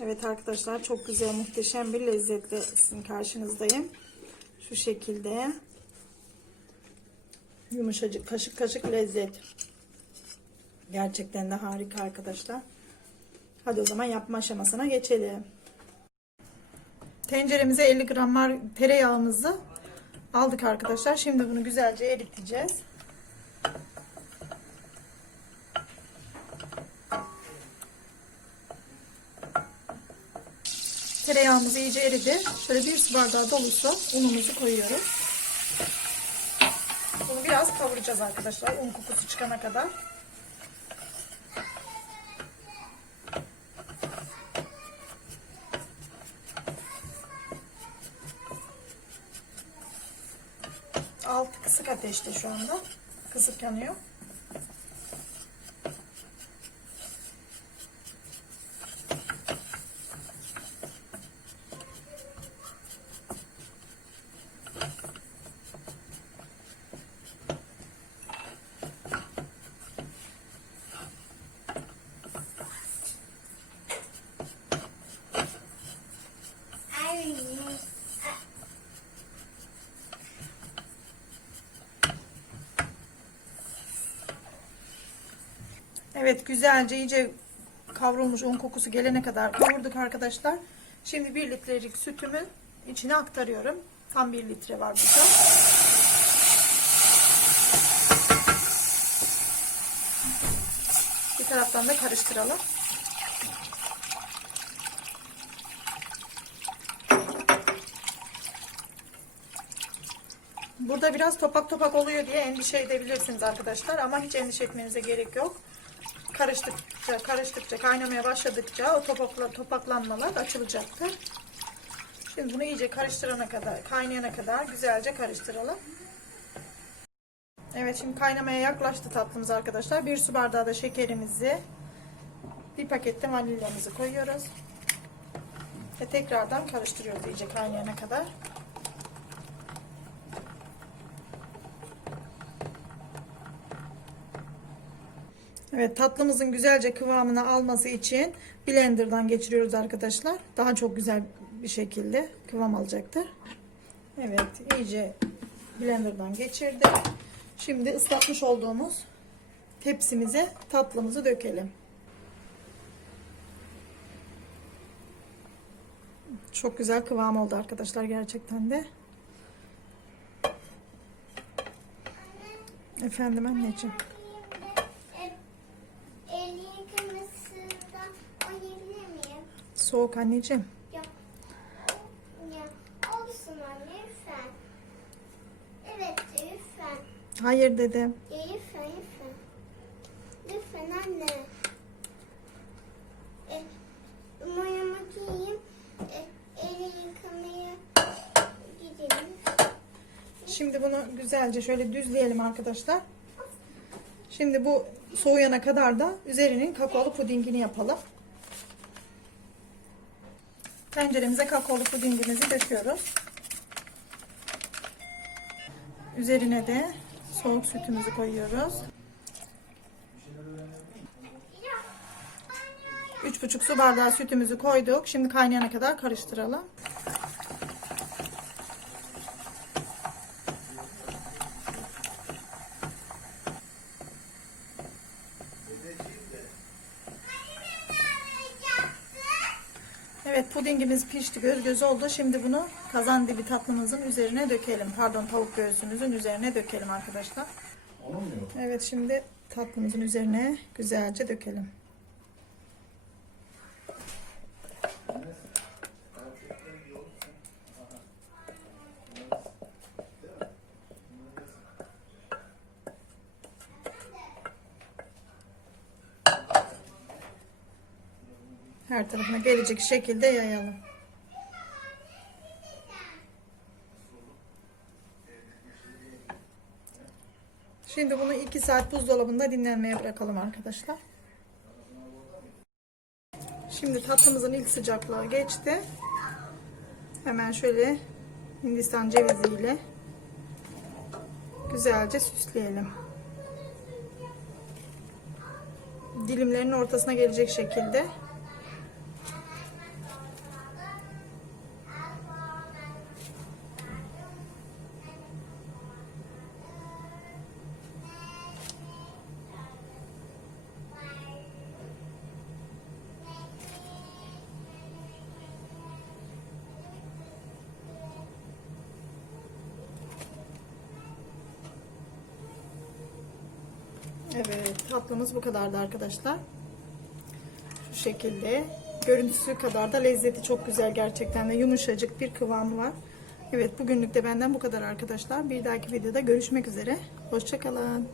Evet arkadaşlar çok güzel muhteşem bir lezzetle sizin karşınızdayım. Şu şekilde. Yumuşacık kaşık kaşık lezzet. Gerçekten de harika arkadaşlar. Hadi o zaman yapma aşamasına geçelim. Tenceremize 50 gram mar- tereyağımızı aldık arkadaşlar. Şimdi bunu güzelce eriteceğiz. Tereyağımız iyice eridi. Şöyle bir su bardağı dolusu unumuzu koyuyoruz. Bunu biraz kavuracağız arkadaşlar. Un kokusu çıkana kadar. Altı kısık ateşte şu anda. Kısık yanıyor. Evet güzelce iyice kavrulmuş un kokusu gelene kadar kavurduk arkadaşlar. Şimdi 1 litrelik sütümü içine aktarıyorum. Tam 1 litre var burada. Bir taraftan da karıştıralım. Burada biraz topak topak oluyor diye endişe edebilirsiniz arkadaşlar ama hiç endişe etmenize gerek yok. Karıştıkça, karıştıkça, kaynamaya başladıkça o topakla, topaklanmalar açılacaktır. Şimdi bunu iyice karıştırana kadar, kaynayana kadar güzelce karıştıralım. Evet şimdi kaynamaya yaklaştı tatlımız arkadaşlar. Bir su bardağı da şekerimizi, bir pakette vanilyamızı koyuyoruz. Ve tekrardan karıştırıyoruz iyice kaynayana kadar. Evet tatlımızın güzelce kıvamını alması için blenderdan geçiriyoruz arkadaşlar. Daha çok güzel bir şekilde kıvam alacaktır. Evet iyice blenderdan geçirdik. Şimdi ıslatmış olduğumuz tepsimize tatlımızı dökelim. Çok güzel kıvam oldu arkadaşlar gerçekten de. Efendim anneciğim. Soğuk anneciğim. Ya, olsun anne lütfen. Evet lütfen. Hayır dedim. Ya, lütfen lütfen. Lütfen anne. E, mayomu giyeyim. E, eli yıkamaya gidelim. Şimdi bunu güzelce şöyle düzleyelim arkadaşlar. Şimdi bu soğuyana kadar da üzerinin kakaolu pudingini yapalım. Tenceremize kakaolu pudingimizi döküyoruz. Üzerine de soğuk sütümüzü koyuyoruz. 3,5 su bardağı sütümüzü koyduk. Şimdi kaynayana kadar karıştıralım. Evet pudingimiz pişti göz göz oldu. Şimdi bunu kazan dibi tatlımızın üzerine dökelim. Pardon tavuk göğsümüzün üzerine dökelim arkadaşlar. Onun mu yok? Evet şimdi tatlımızın üzerine güzelce dökelim. Her tarafına gelecek şekilde yayalım. Şimdi bunu 2 saat buzdolabında dinlenmeye bırakalım arkadaşlar. Şimdi tatlımızın ilk sıcaklığı geçti. Hemen şöyle Hindistan ceviziyle güzelce süsleyelim. Dilimlerin ortasına gelecek şekilde Evet tatlımız bu kadardı arkadaşlar. Şu şekilde. Görüntüsü kadar da lezzeti çok güzel gerçekten de yumuşacık bir kıvamı var. Evet bugünlük de benden bu kadar arkadaşlar. Bir dahaki videoda görüşmek üzere. Hoşçakalın.